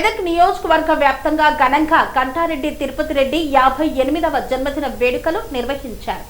మెదక్ నియోజకవర్గ వ్యాప్తంగా ఘనంగా కంఠారెడ్డి తిరుపతి రెడ్డి 58వ జన్మదిన వేడుకలు నిర్వహించారు.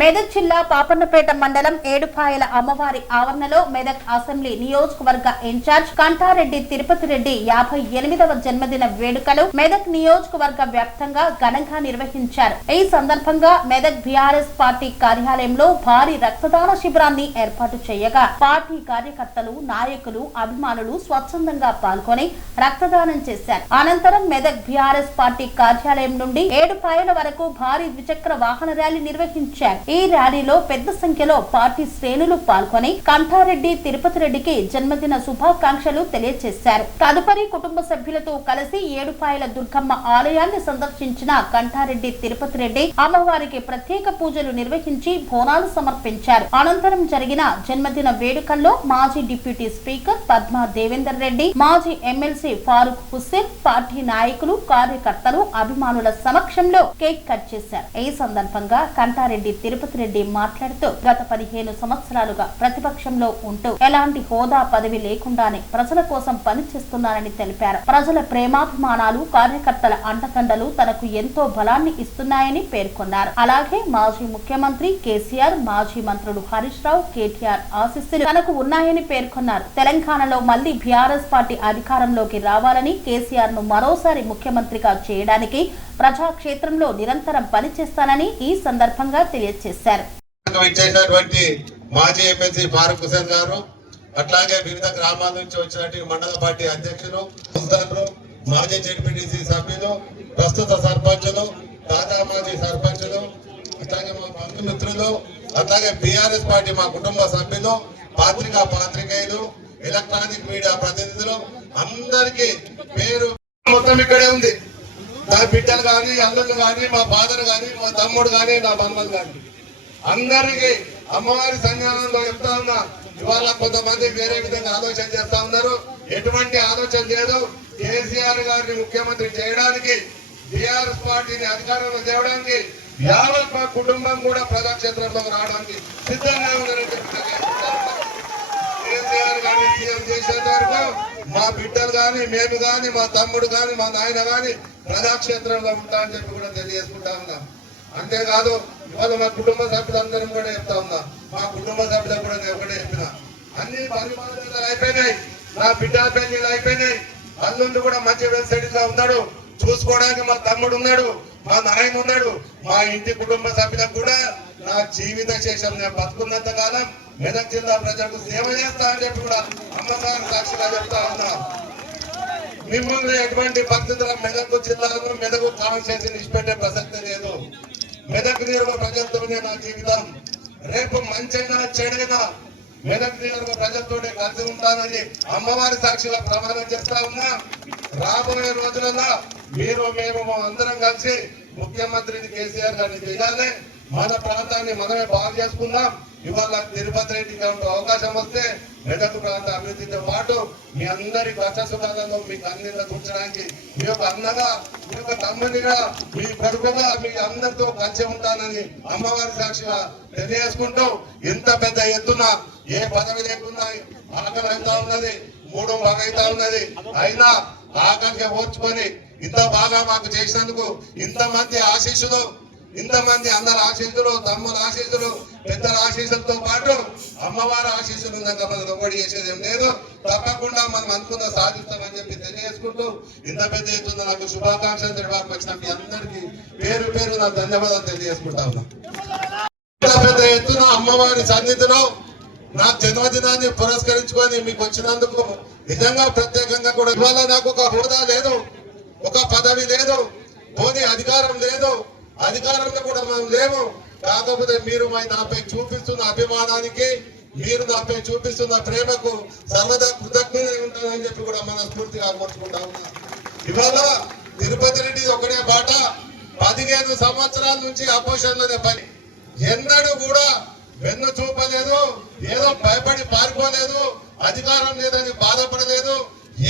మెదక్ జిల్లా పాపన్నపేట మండలం ఏడుపాయల అమ్మవారి ఆవరణలో మెదక్ అసెంబ్లీ నియోజకవర్గ ఇన్ఛార్జ్ కంఠారెడ్డి తిరుపతి రెడ్డి 58వ జన్మదిన వేడుకలు మెదక్ నియోజకవర్గ వ్యాప్తంగా ఘనంగా నిర్వహించారు. ఈ సందర్భంగా మెదక్ బీఆర్ఎస్ పార్టీ కార్యాలయంలో భారీ రక్తదాన శిబిరాన్ని ఏర్పాటు చేయగా పార్టీ కార్యకర్తలు, నాయకులు, అభిమానులు స్వచ్ఛందంగా పాల్గొని రక్తదానం చేశారు. అనంతరం మెదక్ బీఆర్ఎస్ పార్టీ కార్యాలయం నుండి ఏడుపాయల వరకు భారీ ద్విచక్ర వాహన ర్యాలీ నిర్వహించారు. ఈ ర్యాలీలో పెద్ద సంఖ్యలో పార్టీ శ్రేణులు పాల్గొని కంఠారెడ్డి తిరుపతి రెడ్డికి జన్మదిన శుభాకాంక్షలు తెలియజేశారు. తదుపరి కుటుంబ సభ్యులతో కలిసి ఏడుపాయల దుర్గమ్మ ఆలయాన్ని సందర్శించిన కంఠారెడ్డి తిరుపతి రెడ్డి అమ్మవారికి ప్రత్యేక పూజలు నిర్వహించి బోనాలు సమర్పించారు. అనంతరం జరిగిన జన్మదిన వేడుకల్లో మాజీ డిప్యూటీ స్పీకర్ పద్మా దేవేందర్ రెడ్డి, మాజీ ఎమ్మెల్సీ ఫారూక్ హుస్సేన్, పార్టీ నాయకులు, కార్యకర్తలు, అభిమానుల సమక్షంలో కేక్ కట్ చేశారు. ఈ సందర్భంగా కంఠారెడ్డి తిరుపతి రెడ్డి మాట్లాడుతూ గత 15 సంవత్సరాలుగా ప్రతిపక్షంలో ఉంటూ ఎలాంటి హోదా పదవి లేకుండానే ప్రజల కోసం పనిచేస్తున్నారని తెలిపారు. ప్రజల ప్రేమాభిమానాలు, కార్యకర్తల అండదండలు తనకు ఎంతో బలాన్ని ఇస్తున్నాయని పేర్కొన్నారు. అలాగే మాజీ ముఖ్యమంత్రి కేసీఆర్, మాజీ మంత్రులు హరీష్ రావు, కేటీఆర్ ఆశీస్సులు తనకు ఉన్నాయని పేర్కొన్నారు. తెలంగాణలో మళ్లీ బీఆర్ఎస్ పార్టీ అధికారంలోకి రావాలని, కేసీఆర్ ను మరోసారి ముఖ్యమంత్రిగా చేయడానికి ప్రజాక్షేత్రంలో నిరంతరం పనిచేస్తానని ఈ సందర్భంగా తెలియజేశారు. మాజీ ఎమ్మెల్సీ ఫారూక్ హుస్సేన్ గారు, అట్లాగే వివిధ గ్రామాల నుంచి వచ్చినట్టు మండల పార్టీ అధ్యక్షులు, మాజీ జెడ్పీటీసీ సభ్యులు, ప్రస్తుత సర్పంచులు, తాజా మాజీ సర్పంచులు, అట్లాగే మా బంధుమిత్రులు, అట్లాగే బీఆర్ఎస్ పార్టీ మా కుటుంబ సభ్యులు, పాత్రికేయులు, ఎలక్ట్రానిక్ మీడియా ప్రతినిధులు అందరికీ పేరు మొత్తం ఇక్కడే ఉంది. నా బిడ్డలు కానీ, అల్లుళ్ళు కానీ, మా ఫాదర్ కానీ, మా తమ్ముడు కానీ, నా బంధువులు కానీ అందరికీ అమ్మవారి సన్నిధానంలో చెప్తా ఉన్నా. ఇవాళ కొంతమంది వేరే విధంగా ఆలోచన చేస్తా ఉన్నారు. ఎటువంటి ఆలోచన లేదు. కేసీఆర్ గారిని ముఖ్యమంత్రి చేయడానికి, బీఆర్ఎస్ పార్టీని అధికారంలో తేవడానికి, యావత్ మా కుటుంబం కూడా ప్రజాక్షేత్రంలో రావడానికి సిద్ధంగా ఉందని కేసీఆర్ గారిని సీఎం చేసేంత వరకు మా బిడ్డలు కానీ, మేము కానీ, మా తమ్ముడు కానీ, మా నాయన కానీ ప్రజాక్షేత్రంలో ఉంటా అని చెప్పి కూడా తెలియజేసుకుంటా ఉన్నాం. అంతేకాదు ఇవాళ మా కుటుంబ సభ్యులందరం కూడా చెప్తా ఉన్నా. మా కుటుంబ సభ్యులకు కూడా నేను ఒకటే చెప్పిన, అన్ని పరిమాణాలు అయిపోయినాయి, నా బిడ్డల పెళ్లిళ్ళు అయిపోయినాయి, అల్లుండి కూడా మంచి వెల్ సెటిల్ గా ఉన్నాడు, చూసుకోవడానికి మా తమ్ముడు ఉన్నాడు, మా నాయన ఉన్నాడు. మా ఇంటి కుటుంబ సభ్యులకు కూడా నా జీవిత శేషం నేను బతుకున్నంత కాలం మెదక్ జిల్లా ప్రజలకు సేవ చేస్తా అని చెప్పి కూడా అమ్మగారు సాక్షిగా చెప్తా ఉన్నా. మిమ్మల్ని ఎటువంటి పరిస్థితుల్లో మెదక్ జిల్లాలో మెదక్ కాన్స్టిట్యూన్సీని ఇచ్చిపెట్టే ప్రసక్తి లేదు. మెదక్ నియోజక ప్రజలతోనే నా జీవితం. రేపు మంచిగా చెడైనా మెదక్ నియోజక ప్రజలతోనే కలిసి ఉంటానని అమ్మవారి సాక్షిగా ప్రమాణం చేస్తా ఉన్నా. రాబోయే రోజులలో మీరు, మేము అందరం కలిసి ముఖ్యమంత్రిని కేసీఆర్ గారిని చేయాలి. మన ప్రాంతాన్ని మనమే బాగు చేసుకుందాం. ఇవాళ తిరుపతి రెడ్డికి అవకాశం వస్తే మెదక్ ప్రాంత అభివృద్ధితో పాటు మీ అందరి కష్ట సుఖాలలో మీకు అన్నింటిలో కూర్చోడానికి మీ యొక్క అన్నగా, మీ యొక్క తమ్మునిగా, మీ కొడుకుగా మీ అందరితో కలిసి ఉంటానని అమ్మవారి సాక్షిగా తెలియజేసుకుంటూ, ఇంత పెద్ద ఎత్తున ఏ పదవి లేకుండా ఆకలి అవుతా ఉన్నది, మూడు బాగా అవుతా ఉన్నది, అయినా ఆకలికి ఓర్చుకొని ఇంత బాగా మాకు చేసినందుకు ఇంతమంది ఆశీస్సులు, ఇంతమంది అందరి ఆశీస్సులు, తమ్ముల ఆశీస్సులు, పెద్దల ఆశీస్సులతో పాటు అమ్మవారి ఆశీస్సులు ఉన్నాక మనం ఒకటి చేసేది ఏం లేదు. తప్పకుండా మనం అనుకున్న సాధిస్తామని చెప్పి తెలియజేసుకుంటూ, ఇంత పెద్ద ఎత్తున నాకు శుభాకాంక్షలు తెలియడానికి వచ్చిన మీ అందరికీ పేరు పేరు నా ధన్యవాదాలు తెలియజేసుకుంటా ఉన్నా. ఇంత పెద్ద ఎత్తున అమ్మవారి సన్నిధిలో నా జన్మదినాన్ని పురస్కరించుకొని మీకు వచ్చినందుకు నిజంగా ప్రత్యేకంగా కూడా ఇవాళ నాకు ఒక హోదా లేదు, ఒక పదవి లేదు, పోనీ అధికారం లేదు, అధికారంలో కూడా మనం లేము. కాకపోతే మీరు నాపై చూపిస్తున్న అభిమానానికి, మీరు నాపై చూపిస్తున్న ప్రేమకు సర్వదా కృతజ్ఞతగా ఉంటానని చెప్పి కూడా మనస్ఫూర్తిగా కోరుకుంటా ఉన్నా. ఇవాళ తిరుపతి రెడ్డి ఒకటే బాట. 15 సంవత్సరాల నుంచి అపోజిషన్ లోనే పని. ఎన్నడూ కూడా వెన్ను చూపలేదు, ఏదో భయపడి పారిపోలేదు, అధికారం లేదని బాధపడలేదు.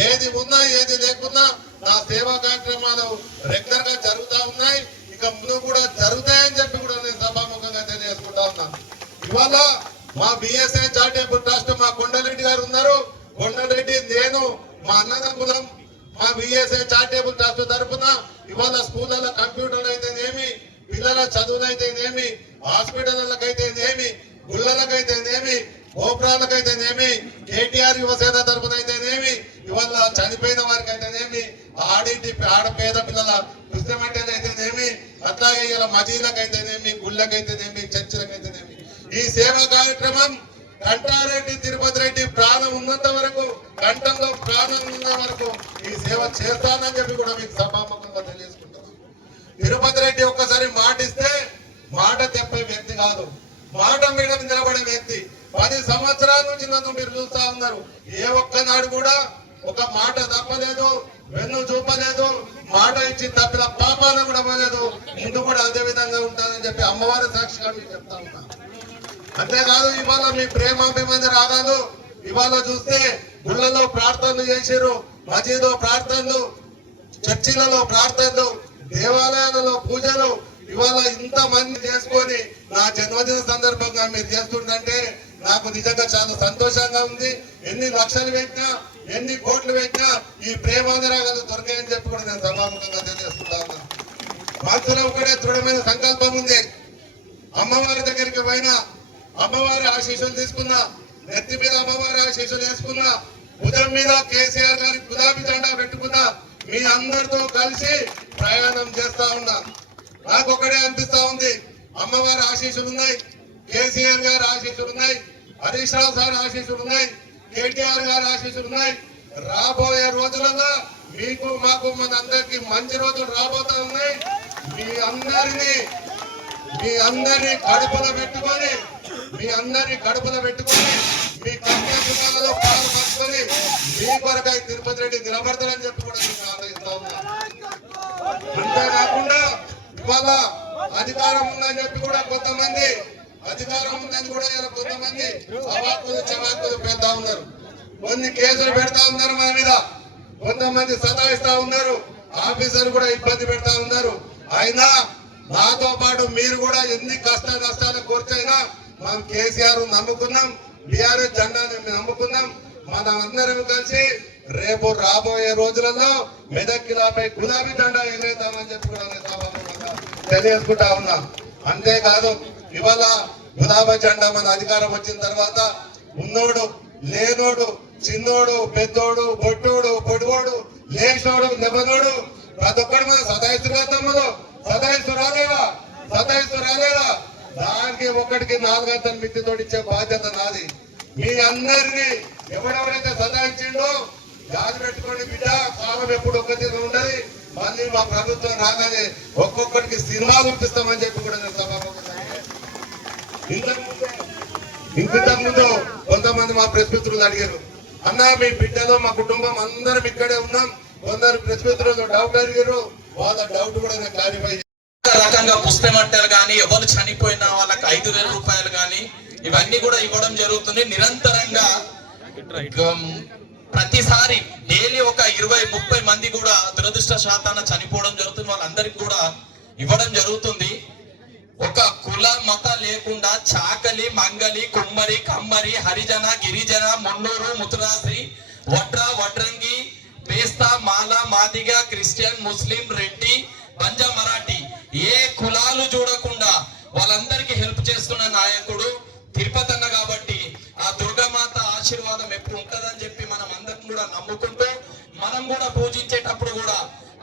ఏది ఉన్నా ఏది లేకున్నా నా సేవా కార్యక్రమాలు రెగ్యులర్ గా జరుగుతూ ఉన్నాయి, ఇక ముందు కూడా జరుగుతాయని చెప్పి కూడా నేను సభాముఖంగా తెలియజేసుకుంటా ఉన్నాను. ఇవాళ మా బిఎస్ఐ చారిటబుల్ ట్రస్ట్ మా కొండరెడ్డి గారు ఉన్నారు. కొండరెడ్డి, నేను మా అన్నదమ్ములం మా విఎస్ఏ చారిటబుల్ ట్రస్ట్ తరఫున ఇవాళ స్కూళ్ళలో కంప్యూటర్లు అయితేనేమి, పిల్లల చదువులైతేనేమి, హాస్పిటళ్ళకైతేనేమి, గుళ్ళలకైతేనేమి, గోపురాలకైతేనేమి, కేటీఆర్ యువసేన తరఫున అయితేనేమి, ఇవాళ చనిపోయిన వారికి అయితేనేమి, ఆడపేద పిల్లల పుస్తకం అయితేనేమి, అట్లాగే ఇలా మజీలకైతేనేమి, గుళ్ళకైతేనేమి, చర్చిలకైతేనేమి ఈ సేవా కార్యక్రమం కంటారెడ్డి తిరుపతి రెడ్డి ప్రాణం ఉన్నంత వరకు, కంఠంలో ప్రాణం ఉన్న వరకు ఈ సేవ చేస్తానని చెప్పి కూడా మీకు సభాముఖంగా తెలియజేసుకుంటున్నాను. తిరుపతి రెడ్డి ఒక్కసారి మాటిస్తే మాట చెప్పే వ్యక్తి కాదు, మాట మీద నిలబడే వ్యక్తి. 10 సంవత్సరాల నుంచి నన్ను మీరు చూస్తా ఉన్నారు. ఏ ఒక్కనాడు కూడా ఒక మాట తప్పలేదు, వెన్ను చూపలేదు, మాట ఇచ్చి తప్పిన పాపాలను కూడా పోలేదు. ముందు కూడా అదే విధంగా ఉంటానని చెప్పి అమ్మవారి సాక్షిగా మీకు చెప్తా ఉన్నా. అంతేకాదు ఇవాళ మీ ప్రేమాభిమాన రాగాలు ఇవాళ చూస్తే గుళ్ళలో ప్రార్థనలు చేసిరు, మసీదులో ప్రార్థనలు, చర్చిలలో ప్రార్థనలు, దేవాలయాలలో పూజలు ఇవాళ ఇంత మంది చేసుకొని నా జన్మదిన సందర్భంగా మీరు చేస్తుంటే నాకు నిజంగా చాలా సంతోషంగా ఉంది. ఎన్ని లక్షలు పెట్టినా, ఎన్ని కోట్లు పెట్టినా ఈ ప్రేమానురాగాలు దొరికాయని చెప్పి కూడా నేను సభాముఖంగా తెలియజేసుకుంటా ఉన్నా. మనసులో ఒకటే దృఢమైన సంకల్పం ఉంది. అమ్మవారి దగ్గరికి పోయినా, అమ్మవారి ఆశీస్సులు తీసుకున్నా, నెత్తి మీద అమ్మవారి ఆశీస్సులు వేసుకున్నా, భుజం మీద కేసీఆర్ గారి గులాబీ జెండా పెట్టుకున్నా, మీ అందరితో కలిసి ప్రయాణం చేస్తా ఉన్నా. నాకు ఒకటే అనిపిస్తా ఉంది, అమ్మవారి ఆశీస్సులు ఉన్నాయి, కేసీఆర్ గారి ఆశీస్సులు ఉన్నాయి, హరీష్ రావు సార్ ఆశీస్సులు ఉన్నాయి, కేటీఆర్ గారి ఆశీస్సులు ఉన్నాయి. రాబోయే రోజులలో మీకు మాకు మన అందరికి మంచి రోజులు రాబోతా ఉన్నాయి. మీ అందరినీ కడుపులో పెట్టుకొని మీ కన్యాకుమారిలో పాలు పట్టుకొని మీ కొరకై తిరుపతి రెడ్డి నిలబడతారని చెప్పి కూడా మీకు ఆలోచిస్తా ఉన్నా. అంతేకాకుండా ఇవాళ అధికారం ఉందని చెప్పి కూడా కొంతమంది అవాక్కులు చవాక్కులు పెడతా ఉన్నారు. కొన్ని కేసులు పెడతా ఉన్నారు మన మీద, కొంతమంది సతాయిస్తా ఉన్నారు, ఆఫీసర్లు కూడా ఇబ్బంది పెడతా ఉన్నారు. అయినా నాతో పాటు మీరు కూడా ఎన్ని కష్టాలు కోర్చైనా మనం కేసీఆర్ నమ్ముకున్నాం, బీఆర్ఎస్ జెండాని నమ్ముకున్నాం. మనం అందరం కలిసి రేపు రాబోయే రోజులలో మెదక్ కిలాపై గులాబీ జెండా ఎగరేద్దామని చెప్పి కూడా తెలియజేసుకుంటా ఉన్నాం. అంతేకాదు ఇవాళ గులాబీ జెండా మన అధికారం వచ్చిన తర్వాత ఉన్నోడు, లేనోడు, చిన్నోడు, పెద్దోడు, బొట్టోడు, పొడిగోడు, లేచినోడు, నెమ్మనోడు ప్రతి ఒక్కడు మన సతాయిస్తున్నా తమ్ముడు, సతాయిస్తూ రాలేదా? దానికి ఒక్కడికి 4 గంటల మిత్తితో ఇచ్చే బాధ్యత నాది. మీ అందరినీ ఎవరెవరైతే సతాయించిండో యాద పెట్టుకోండి బిడ్డ, కాలం ఎప్పుడు ఒక్క తీరు ఉండదు. మళ్ళీ మా ప్రభుత్వం రాగానే ఒక్కొక్కడికి సినిమా చూపిస్తామని చెప్పి కూడా నేను సభాముఖంగా ఇంతకుముందు కొంతమంది మా ప్రెస్ మిత్రులు అడిగారు, అన్న మీ బిడ్డలో మా కుటుంబం అందరం ఇక్కడే ఉన్నాం. కొందరు ప్రెస్ మిత్రులు డౌట్ అడిగారు, వాళ్ళ డౌట్ కూడా నేను క్లారిఫై రకంగా పుస్తమట్టలు కానీ, ఎవరు చనిపోయిన వాళ్ళకి 5,000 రూపాయలు కానీ ఇవన్నీ కూడా ఇవ్వడం జరుగుతుంది. నిరంతరంగా ప్రతిసారి డైలీ ఒక 20-30 మంది కూడా దురదృష్టశాతాన చనిపోవడం జరుగుతుంది. వాళ్ళందరికీ కూడా ఇవ్వడం జరుగుతుంది. ఒక కుల మత లేకుండా చాకలి, మంగలి, కుమ్మరి, కమ్మరి, హరిజన, గిరిజన, మున్నూరు, ముతురాసి, వడ్రంగి, పేస్తా, మాల, మాదిగ, క్రిస్టియన్, ముస్లిం, రెడ్డి, బంజా, మరాఠీ ఏ కులాలు చూడకుండా వాళ్ళందరికీ హెల్ప్ చేస్తున్న నాయకుడు తిరుపతి అన్న. కాబట్టి ఆ దుర్గామాత ఆశీర్వాదం ఎప్పుడు ఉంటదని చెప్పి మనం అందరం కూడా నమ్ముకుంటూ, మనం కూడా పూజించేటప్పుడు కూడా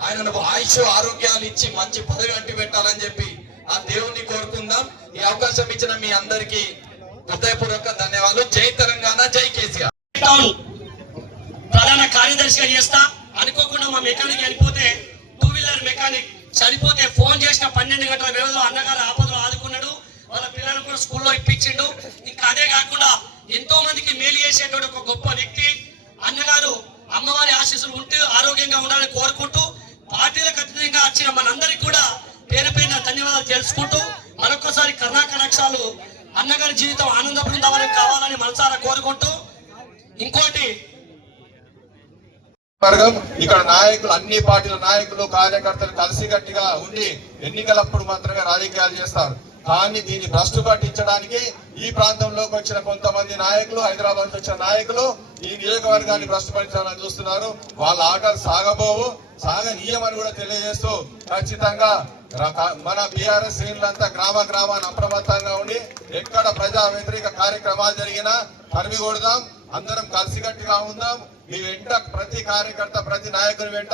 ఆయనను ఆయుష్ ఆరోగ్యాలు ఇచ్చి మంచి పదవి అంటి పెట్టాలని చెప్పి ఆ దేవుణ్ణి కోరుకుందాం. ఈ అవకాశం ఇచ్చిన మీ అందరికీ హృదయపూర్వక ధన్యవాదాలు. జై తెలంగాణ, జై కేసీఆర్. ప్రధాన కార్యదర్శిగా చేస్తా. అనుకోకుండా మా మెకానిక్ చనిపోతే, 2 వీలర్ మెకానిక్ చనిపోతే ఫోన్ చేసిన 12 గంటల వ్యవధిలో అన్నగారు ఆపదలో ఆదుకున్నాడు. వాళ్ళ పిల్లలను కూడా స్కూల్లో ఇప్పించిండు. ఇంకా అదే కాకుండా ఎంతో మందికి మేలు చేసేటువంటి ఒక గొప్ప వ్యక్తి అన్నగారు. అమ్మవారి ఆశీస్సులు ఉంటూ ఆరోగ్యంగా ఉండాలని కోరుకుంటూ, పార్టీలకు అతీతంగా వచ్చిన మనందరికీ కూడా పేరు పేరున ధన్యవాదాలు తెలుసుకుంటూ, మరొకసారి కరుణాకటాక్షాలు అన్నగారి జీవితం ఆనంద బృందావనం కావాలని మనసారా కోరుకుంటూ, ఇంకోటి ఇక్కడ నాయకులు, అన్ని పార్టీల నాయకులు, కార్యకర్తలు కలిసికట్టుగా ఉండి ఎన్నికలప్పుడు మాత్రమే రాజకీయాలు చేస్తారు. కానీ దీన్ని భ్రష్టు పట్టించడానికి ఈ ప్రాంతంలోకి వచ్చిన కొంతమంది నాయకులు, హైదరాబాద్ వచ్చిన నాయకులు ఈ నియోజకవర్గాన్ని భ్రష్టు పట్టించాలని చూస్తున్నారు. వాళ్ళ ఆటలు సాగనీయమని కూడా తెలియజేస్తూ ఖచ్చితంగా మన బీఆర్ఎస్ శ్రేణులంతా గ్రామాన్ని అప్రమత్తంగా ఉండి ఎక్కడ ప్రజా వ్యతిరేక కార్యక్రమాలు జరిగినా తరిమి కొడదాం. అందరం కలిసికట్టుగా ఉందాం. మీ వెంట ప్రతి కార్యకర్త, ప్రతి నాయకుని వెంట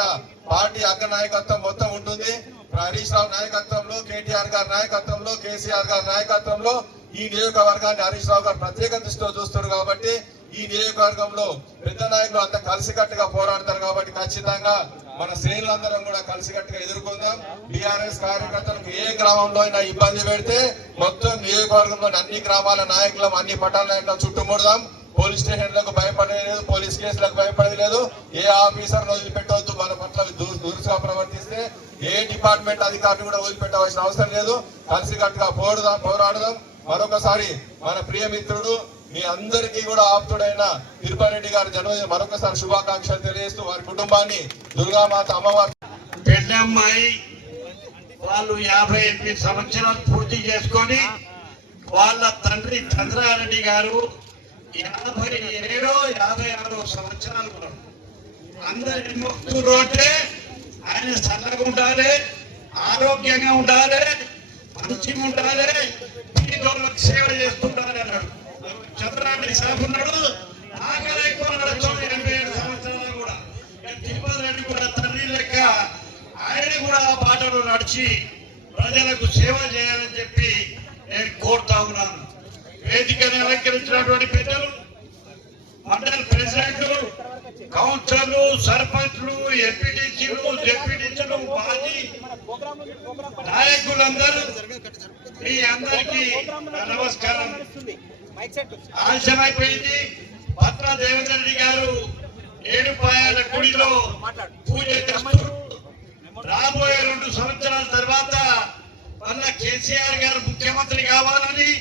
పార్టీ అగ్ర నాయకత్వం మొత్తం ఉంటుంది. హరీష్ రావు నాయకత్వంలో, కేటీఆర్ గారి నాయకత్వంలో, కేసీఆర్ గారి నాయకత్వంలో ఈ నియోజకవర్గాన్ని హరీష్ రావు గారు ప్రత్యేక దృష్టితో చూస్తారు. కాబట్టి ఈ నియోజకవర్గంలో పెద్ద నాయకులు అంతా కలిసికట్టుగా పోరాడతారు. కాబట్టి ఖచ్చితంగా మన శ్రేణులందరం కూడా కలిసికట్టుగా ఎదుర్కొందాం. బీఆర్ఎస్ కార్యకర్తలకు ఏ గ్రామంలో అయినా ఇబ్బంది పెడితే మొత్తం నియోజకవర్గంలోని అన్ని గ్రామాల నాయకులం, అన్ని పట్టాల నాయకులం చుట్టుముడదాం. పోలీస్ స్టేషన్లకు భయపడేది లేదు, పోలీస్ కేసులకు భయపడేది లేదు. ఏ ఆఫీసర్ వదిలిపెట్టవద్దు. మన పట్ల దురుసుగా ప్రవర్తిస్తే ఏ డిపార్ట్మెంట్ అధికారులు కూడా వదిలిపెట్టవలసిన అవసరం లేదు. కలిసికట్టుగా పోరాడదాం. మరొకసారి మన ప్రియమిత్రుడు, మీ అందరికీ కూడా ఆప్తుడైన తిరుపతి రెడ్డి గారి జన్మదిన మరొకసారి శుభాకాంక్షలు తెలియజేస్తూ వారి కుటుంబాన్ని దుర్గామాత అమ్మవారి పెద్దమ్మాయి వాళ్ళు 58 సంవత్సరాలు పూర్తి చేసుకొని వాళ్ళ తండ్రి చంద్రారెడ్డి గారు 57-56 సంవత్సరాలు ఉన్నారు. అందరి మొక్కులు అంటే ఆయన చల్లగా ఉండాలి, ఆరోగ్యంగా ఉండాలి, మంచిగా ఉండాలి, పేదోళ్ళకి సేవ చేస్తుండాలి అన్నాడు. చంద్రారెడ్డి సాబ్ ఉన్నాడు. ఆకలి ఎక్కువ 87 సంవత్సరాలు కూడా తిరుపతి రెడ్డి కూడా తండ్రి లెక్క ఆయన కూడా ఆ బాటలో నడిచి ప్రజలకు సేవ చేయాలని చెప్పి నేను కోరుతా ఉన్నాను. వేదికను అలంకరించినటువంటి పెద్దలు, మండల ప్రెసిడెంట్లు, కౌన్సిలర్లు, సర్పంచ్లు, ఎంపీటీసీలు, జెడ్పీటీసీలు, మాజీ నాయకులందరూ మీ అందరికీ నమస్కారం. ఆలస్యమైపోయింది. పట్ల దేవేంద్ర రెడ్డి గారు ఏడుపాయల గుడిలో పూజ చేస్తారు. రాబోయే 2 సంవత్సరాల తర్వాత మళ్ళా కేసీఆర్ గారు ముఖ్యమంత్రి కావాలని,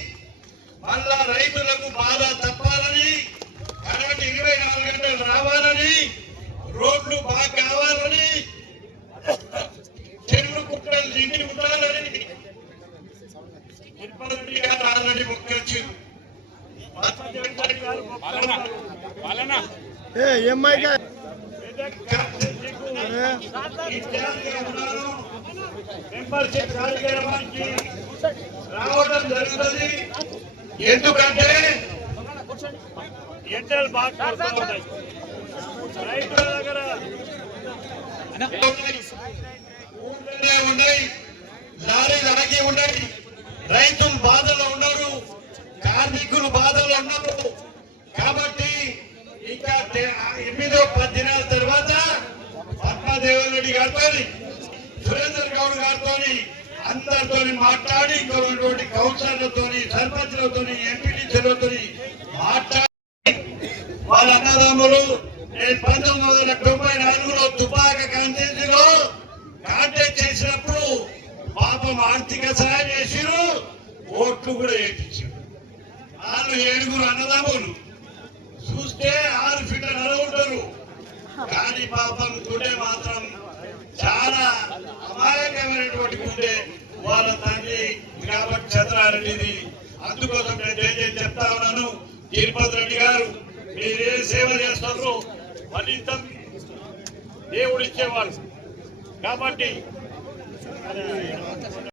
మళ్ళా రైతులకు బాధ తప్పాలని, కరెంట్ 24 గంటలు రావాలని, రోడ్లు బాగా కావాలని, చెరువులు కుట్టలు నిండి ఉండాలని తిరుపతి రెడ్డి గారు ఆల్రెడీ మొక్కొచ్చు. మెంబర్షిప్ కార్యక్రమానికి రావడం జరుగుతుంది. ఎందుకంటే ఎండలు బాగా ఉన్నాయి, రైతుల దగ్గర ఊళ్ళోనే ఉన్నాయి, లారీలు ఆగి ఉన్నాయి, రైతులు బాధలో ఉన్నారు, కార్మికులు బాధలో ఉన్నారు. కాబట్టి ఇంకా 8-10 దినాల తర్వాత పద్మదేవన్ రెడ్డి గారితో, సురేందర్ గౌడ్ గారితో అందరితో మాట్లాడి, ఇంకొకటి కౌన్సిలర్లతో, సర్పంచ్లతో, ఎంపీటీసీలతో మాట్లాడి వాళ్ళ అన్నదమ్ములు 1994లో తుపాక కాంగ్రెస్లో కాంటాక్ట్ చేసినప్పుడు పాపం ఆర్థిక సహాయం చేసిరు, ఓట్లు కూడా వేయించారు. వాళ్ళు 7 అన్నదమ్ములు చూస్తే 6 ఫీట్ల ఉంటారు. కానీ పాపం గుండె మాత్రం చాలా అమాయకమైనటువంటి గుండె వాళ్ళ తండ్రి కాబట్టి చంద్రారెడ్డిది. అందుకోసం నేను చెప్తా ఉన్నాను, తిరుపతి రెడ్డి గారు మీరే సేవ చేస్తారు ఫలితం దేవుడు ఇచ్చేవాడు. కాబట్టి